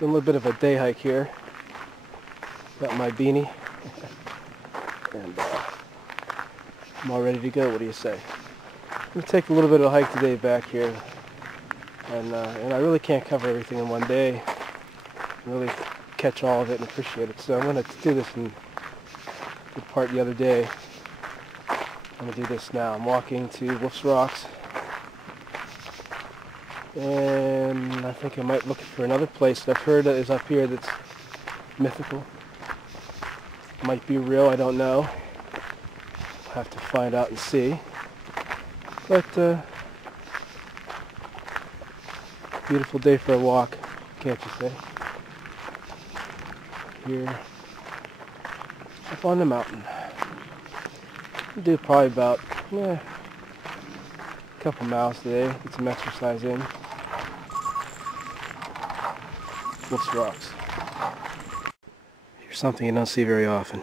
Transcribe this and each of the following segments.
A little bit of a day hike here. Got my beanie, and I'm all ready to go. What do you say? I'm gonna take a little bit of a hike today back here, and I really can't cover everything in one day. Really catch all of it and appreciate it. So I'm gonna do this in the part the other day. I'm gonna do this now. I'm walking to Wolf's Rocks, and I think I might look for another place that I've heard that is up here that's mythical. Might be real, I don't know. I'll have to find out and see. But beautiful day for a walk, can't you say? Here up on the mountain. I'll do probably about a couple miles today, get some exercise in. Wolf's Rocks. Here's something you don't see very often.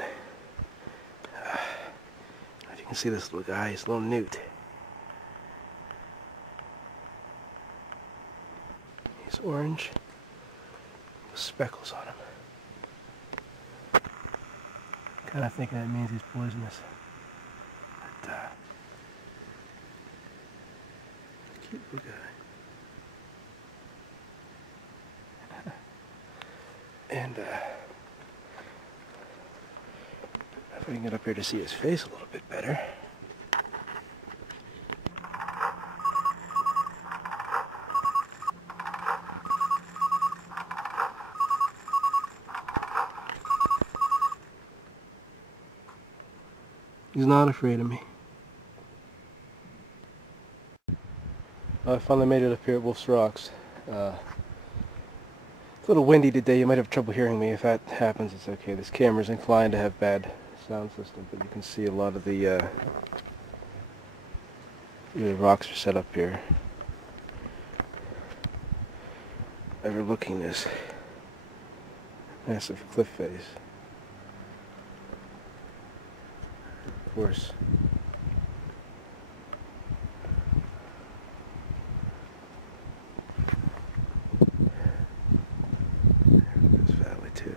If you can see this little guy, he's little Newt. He's orange with speckles on him. Kind of thinking that means he's poisonous. But, cute little guy. And if I can get up here to see his face a little bit better. He's not afraid of me. I finally made it up here at Wolf's Rocks. It's a little windy today. You might have trouble hearing me. If that happens, it's okay. This camera's inclined to have bad sound system, but you can see a lot of the rocks are set up here, overlooking this massive cliff face. Of course, this valley too.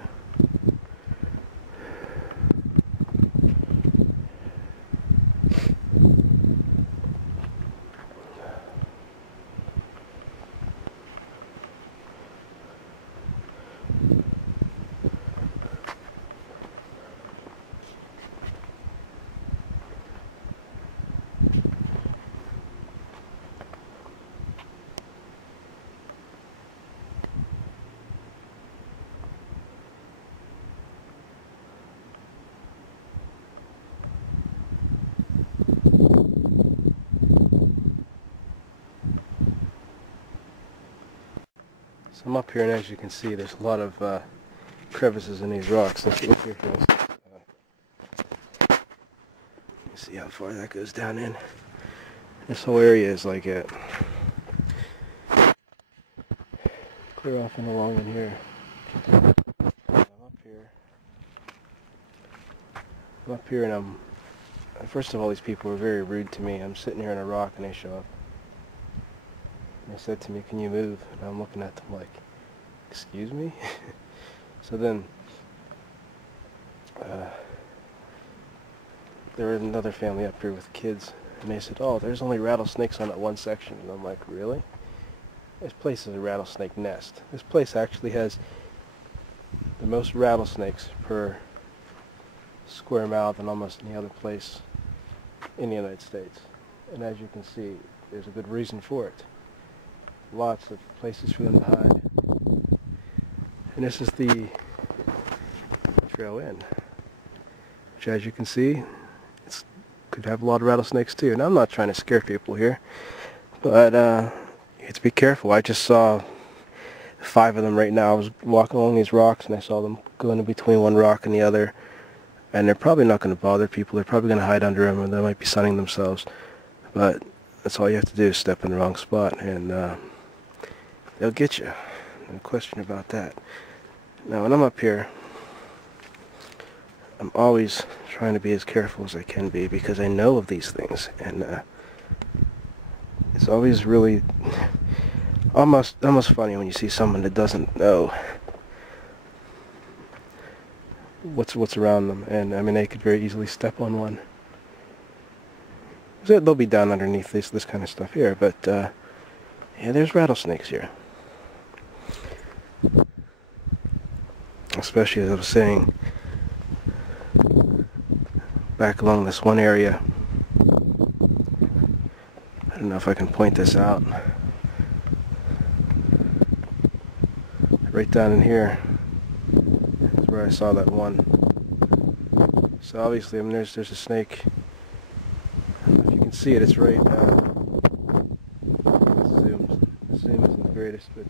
So I'm up here, and as you can see, there's a lot of crevices in these rocks. Let's look here for instance. See how far that goes down in. This whole area is like it. Clear off and along in here. I'm up here, and first of all, these people were very rude to me. I'm sitting here on a rock, and they show up. They said to me, "Can you move?" And I'm looking at them like, "Excuse me?" So then, there was another family up here with kids, and they said, "Oh, there's only rattlesnakes on that one section." And I'm like, "Really?" This place is a rattlesnake nest. This place actually has the most rattlesnakes per square mile than almost any other place in the United States. And as you can see, there's a good reason for it. Lots of places for them to hide. And this is the trail in, which, as you can see, could have a lot of rattlesnakes too. And I'm not trying to scare people here, but you have to be careful. I just saw 5 of them right now. I was walking along these rocks, and I saw them going in between one rock and the other, and they're probably not going to bother people. They're probably going to hide under them, or they might be sunning themselves. But that's all you have to do is step in the wrong spot, and they'll get you. No question about that. Now, when I'm up here, I'm always trying to be as careful as I can be, because I know of these things, and it's always really almost funny when you see someone that doesn't know what's around them, and I mean they could very easily step on one. So they'll be down underneath this kind of stuff here, but yeah, there's rattlesnakes here. Especially, as I was saying, back along this one area. I don't know if I can point this out. Right down in here is where I saw that one. So obviously, I mean, there's a snake. I don't know if you can see it. It's right. The zoom isn't the greatest, but.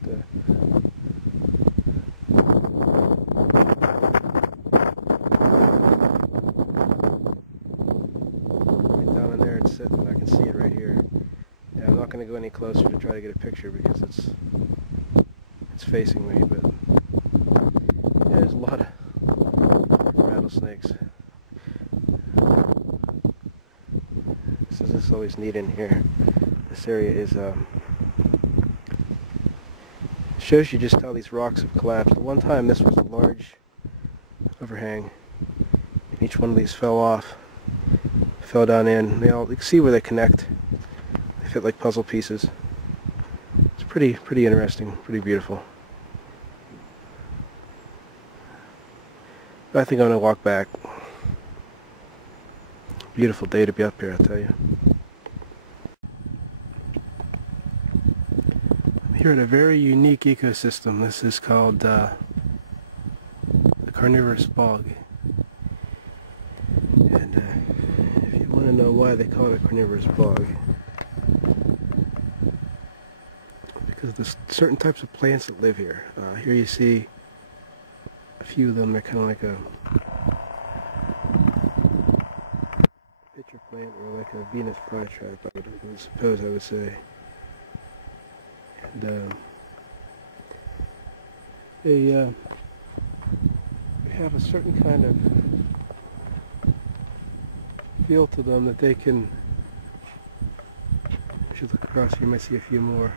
I can see it right here. Yeah, I'm not going to go any closer to try to get a picture because it's facing me, but yeah, there's a lot of rattlesnakes. So this is always neat in here. This area is shows you just how these rocks have collapsed. At one time this was a large overhang, and each one of these fell off. Fell down in. You can see where they connect. They fit like puzzle pieces. It's pretty interesting, pretty beautiful. But I think I'm going to walk back. Beautiful day to be up here, I'll tell you. I'm here at a very unique ecosystem. This is called the Carnivorous Bog. I don't know why they call it a carnivorous bog, because there's certain types of plants that live here. Here you see a few of them. They're kind of like a pitcher plant, or like a Venus flytrap, I suppose I would say. And they have a certain kind of feel to them that they can. If you look across here, you might see a few more.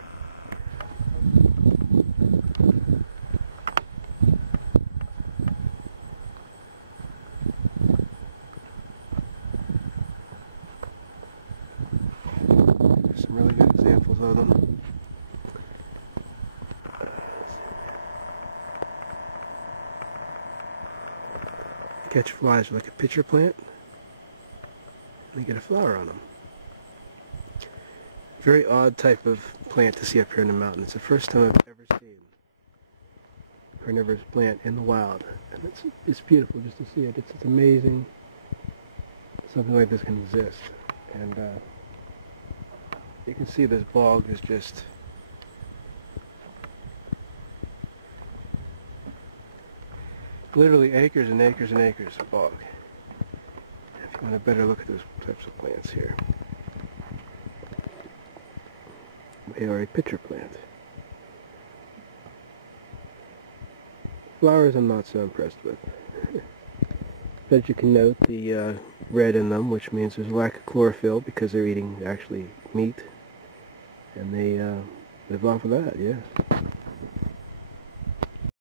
There's some really good examples of them. Catch flies with like a pitcher plant. And get a flower on them. Very odd type of plant to see up here in the mountain. It's the first time I've ever seen a carnivorous plant in the wild, and it's beautiful just to see it. It's amazing something like this can exist. And you can see this bog is just literally acres and acres and acres of bog. If you want a better look at those types of plants here. They are a pitcher plant. Flowers I'm not so impressed with. But you can note the red in them, which means there's a lack of chlorophyll because they're eating actually meat. And they live off of that, yes.